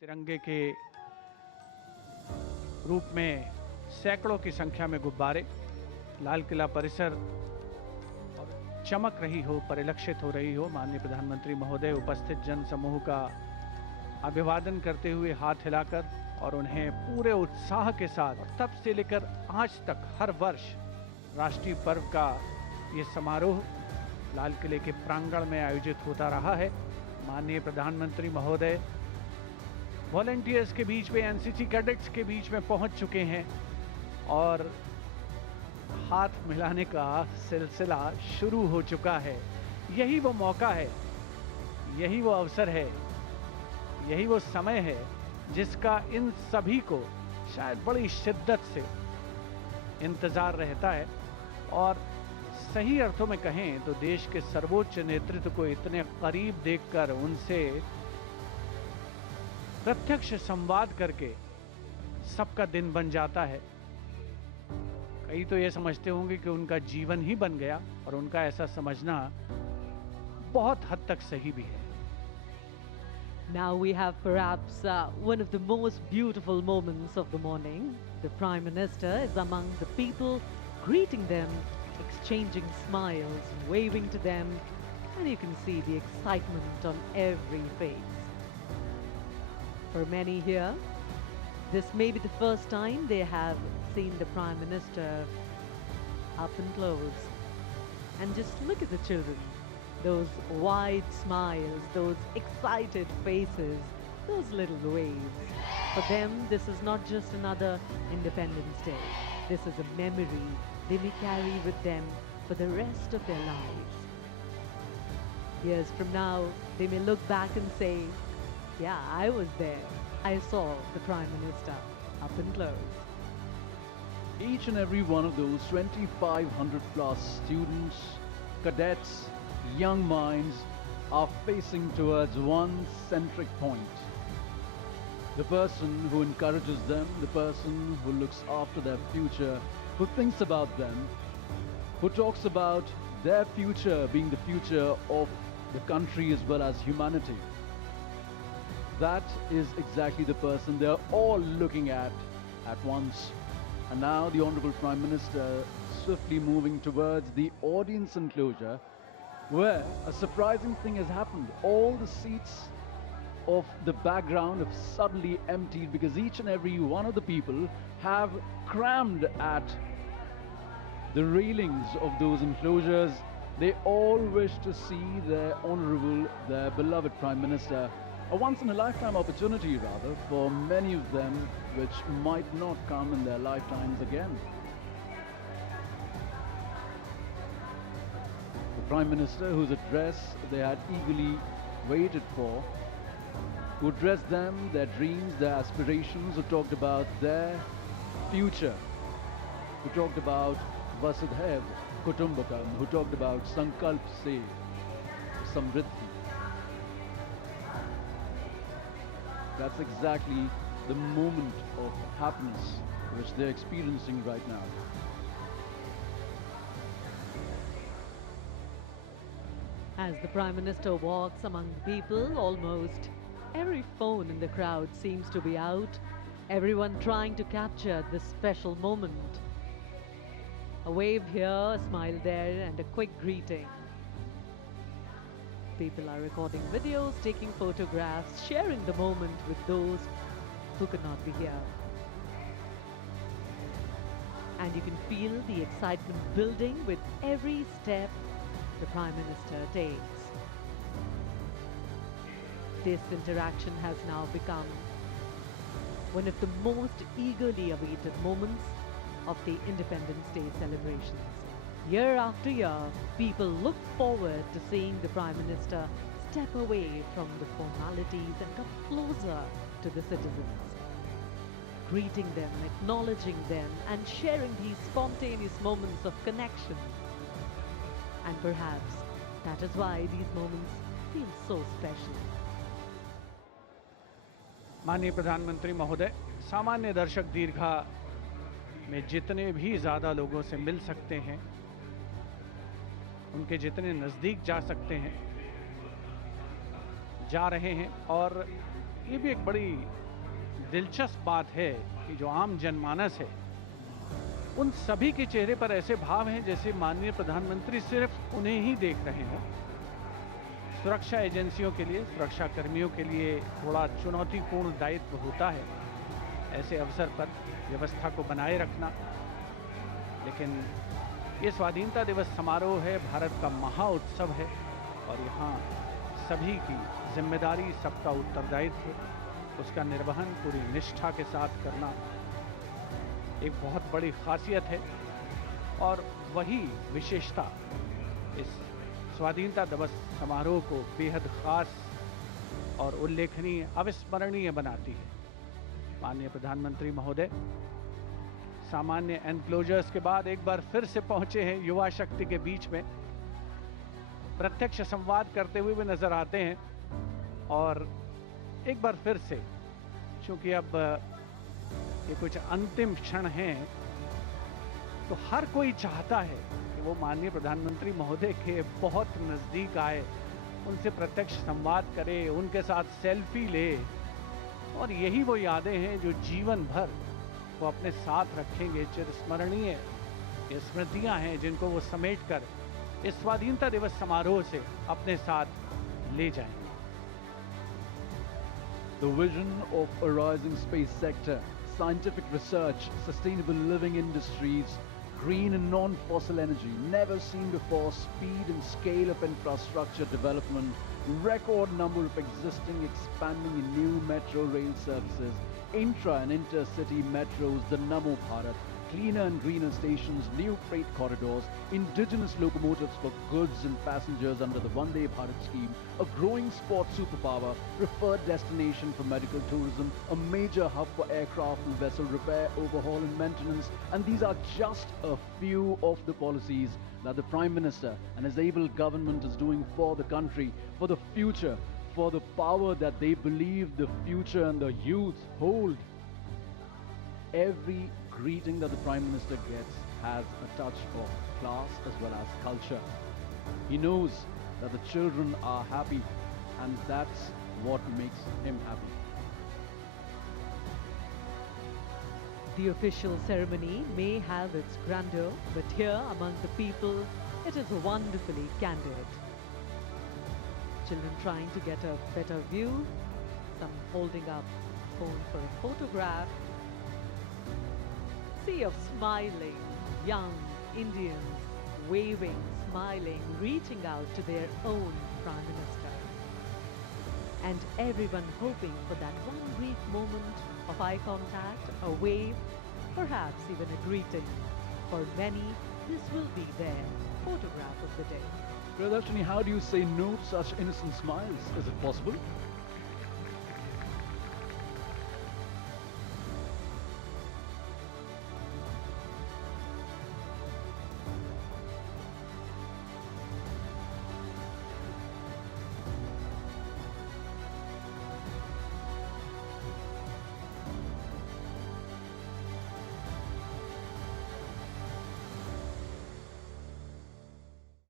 तिरंगे के रूप में सैकड़ों की संख्या में गुब्बारे लाल किला परिसर और चमक रही हो, परिलक्षित हो रही हो। माननीय प्रधानमंत्री महोदय उपस्थित जन समूह का अभिवादन करते हुए हाथ हिलाकर और उन्हें पूरे उत्साह के साथ, और तब से लेकर आज तक हर वर्ष राष्ट्रीय पर्व का ये समारोह लाल किले के प्रांगण में आयोजित होता रहा है। माननीय प्रधानमंत्री महोदय वॉलंटियर्स के बीच में, एनसीसी कैडेट्स के बीच में पहुंच चुके हैं और हाथ मिलाने का सिलसिला शुरू हो चुका है। यही वो मौका है, यही वो अवसर है, यही वो समय है जिसका इन सभी को शायद बड़ी शिद्दत से इंतजार रहता है। और सही अर्थों में कहें तो देश के सर्वोच्च नेतृत्व को इतने करीब देखकर, उनसे प्रत्यक्ष संवाद करके सबका दिन बन जाता है। कई तो ये समझते होंगे कि उनका जीवन ही बन गया, और उनका ऐसा समझना बहुत हद तक सही भी है। Now we have perhaps one of the most beautiful moments of the morning. The Prime Minister is among the people, greeting them, exchanging smiles, waving to them, and you can see the excitement on every face. For many here, this may be the first time they have seen the Prime Minister up and close. And just look at the children. Those wide smiles, those excited faces, those little waves. For them, this is not just another Independence Day. This is a memory they may carry with them for the rest of their lives. Years from now, they may look back and say, yeah, I was there. I saw the Prime Minister up and close. Each and every one of those 2,500 plus students, cadets, young minds are facing towards one centric point. The person who encourages them, the person who looks after their future, who thinks about them, who talks about their future being the future of the country as well as humanity. That is exactly the person they are all looking at once. And now the Honorable Prime Minister swiftly moving towards the audience enclosure, where a surprising thing has happened. All the seats of the background have suddenly emptied because each and every one of the people have crammed at the railings of those enclosures. They all wish to see their Honorable, their beloved Prime Minister. A once-in-a-lifetime opportunity, rather, for many of them, which might not come in their lifetimes again. The Prime Minister, whose address they had eagerly waited for, who addressed them, their dreams, their aspirations, who talked about their future, who talked about Vasudhaiv Kutumbakam, who talked about Sankalp Se Samriddhi. That's exactly the moment of happiness which they're experiencing right now. As the Prime Minister walks among the people, almost every phone in the crowd seems to be out, everyone trying to capture this special moment. A wave here, a smile there, and a quick greeting. People are recording videos, taking photographs, sharing the moment with those who could not be here. And you can feel the excitement building with every step the Prime Minister takes. This interaction has now become one of the most eagerly awaited moments of the Independence Day celebrations. Year after year, people look forward to seeing the Prime Minister step away from the formalities and come closer to the citizens, greeting them, acknowledging them, and sharing these spontaneous moments of connection. And perhaps that is why these moments feel so special. माननीय प्रधानमंत्री महोदय सामान्य दर्शक दीर्घा में जितने भी ज़्यादा लोगों से मिल सकते हैं, उनके जितने नज़दीक जा सकते हैं, जा रहे हैं। और ये भी एक बड़ी दिलचस्प बात है कि जो आम जनमानस है उन सभी के चेहरे पर ऐसे भाव हैं जैसे माननीय प्रधानमंत्री सिर्फ उन्हें ही देख रहे हैं। सुरक्षा एजेंसियों के लिए, सुरक्षा कर्मियों के लिए थोड़ा चुनौतीपूर्ण दायित्व होता है ऐसे अवसर पर व्यवस्था को बनाए रखना, लेकिन ये स्वाधीनता दिवस समारोह है, भारत का महाउत्सव है और यहाँ सभी की जिम्मेदारी, सबका उत्तरदायित्व, उसका निर्वहन पूरी निष्ठा के साथ करना एक बहुत बड़ी खासियत है और वही विशेषता इस स्वाधीनता दिवस समारोह को बेहद खास और उल्लेखनीय, अविस्मरणीय बनाती है। माननीय प्रधानमंत्री महोदय सामान्य एनक्लोजर्स के बाद एक बार फिर से पहुंचे हैं युवा शक्ति के बीच में, प्रत्यक्ष संवाद करते हुए भी नजर आते हैं और एक बार फिर से, चूंकि अब ये कुछ अंतिम क्षण हैं, तो हर कोई चाहता है कि वो माननीय प्रधानमंत्री महोदय के बहुत नजदीक आए, उनसे प्रत्यक्ष संवाद करे, उनके साथ सेल्फी ले और यही वो यादें हैं जो जीवन भर वो अपने साथ रखेंगे। चिरस्मरणीय ये स्मृतियां हैं जिनको वो समेटकर इस स्वाधीनता दिवस समारोह से अपने साथ ले जाएंगे। The vision of a rising space sector, scientific research, sustainable living industries, green and non-fossil energy, never seen before, speed and scale of infrastructure development, record number of existing, expanding in new metro rail services, intra and intercity metros, the Namo Bharat, cleaner and greener stations, new freight corridors, indigenous locomotives for goods and passengers under the Vande Bharat scheme, a growing sports superpower, preferred destination for medical tourism, a major hub for aircraft and vessel repair, overhaul and maintenance, and these are just a few of the policies that the Prime Minister and his able government is doing for the country, for the future, for the power that they believe the future and the youth hold. Every greeting that the Prime Minister gets has a touch of class as well as culture. He knows that the children are happy and that's what makes him happy. The official ceremony may have its grandeur, but here among the people, it is wonderfully candid. Children trying to get a better view, some holding up a phone for a photograph. Sea of smiling young Indians, waving, smiling, reaching out to their own Prime Minister. And everyone hoping for that one brief moment of eye contact, a wave, perhaps even a greeting. For many, this will be their photograph of the day. Priyadarshini, how do you say no to such innocent smiles? Is it possible?